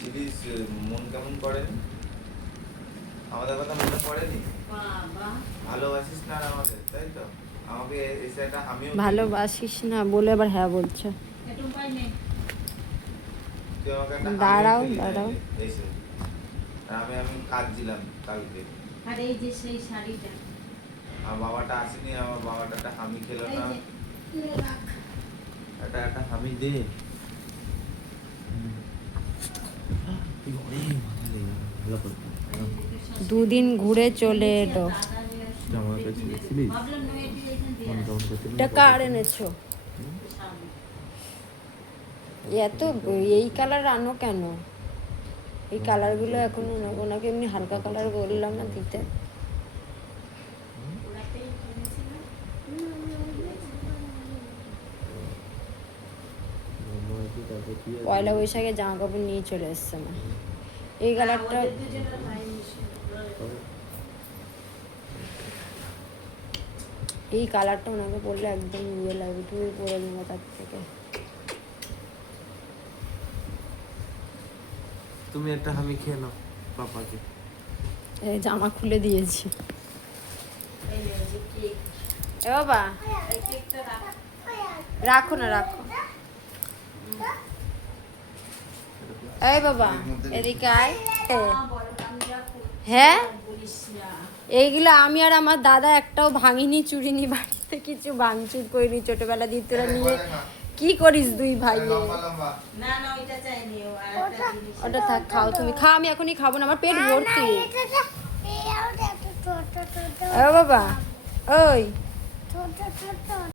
Series মন কেমন করেনি? আমাদের কথা মনে পড়েনি? ভালোবাসিস না আর আমাদের, তাই তো? আমাকে এসে একটা আমিও ভালোবাসিস না বলে আবার হ্যাঁ বলছো। তুই আমাকে একটা দাঁড়াও আমিও দাঁড়াও। এসে আমি কাঁদছিলাম কালকে। আর এই যে সেই শাড়িটা আর বাবাটা আসেনি, আমার বাবাটা একটা হামি খেলো না। একটা হামি দে। দুদিন ঘুরে চলে এলো। টাকা আর এনেছো? এত এই কালার আনো কেন? এই কালারগুলো এখন ওনাকে এমনি হালকা কালার বললাম না দিতে। পয়লা বৈশাখে জামা কাপড় নিয়ে চলে এসছে না। এই কালারটা এই কালারটা ওনাকে পরলে একদম ইয়ে লাগবে। তুমি পরে নেবো তার থেকে। তুমি একটা হামি খেয়ে নাও পাপাকে। এই জামা খুলে দিয়েছি। এ বাবা রাখো না, রাখো। এই বাবা এদিকে আয়। হ্যাঁ, এইগুলো আমি আর আমার দাদা একটাও ভাঙিনি, চুরিনি, বাড়িতে কিছু ভাঙচুর করিনি ছোটবেলা দিয়ে। তোরা নিয়ে কি করিস দুই ভাই? ওটা থাক, খাও তুমি। খাও, আমি এখনই খাবো না, আমার পেট ভর্তি। ও বাবা ওই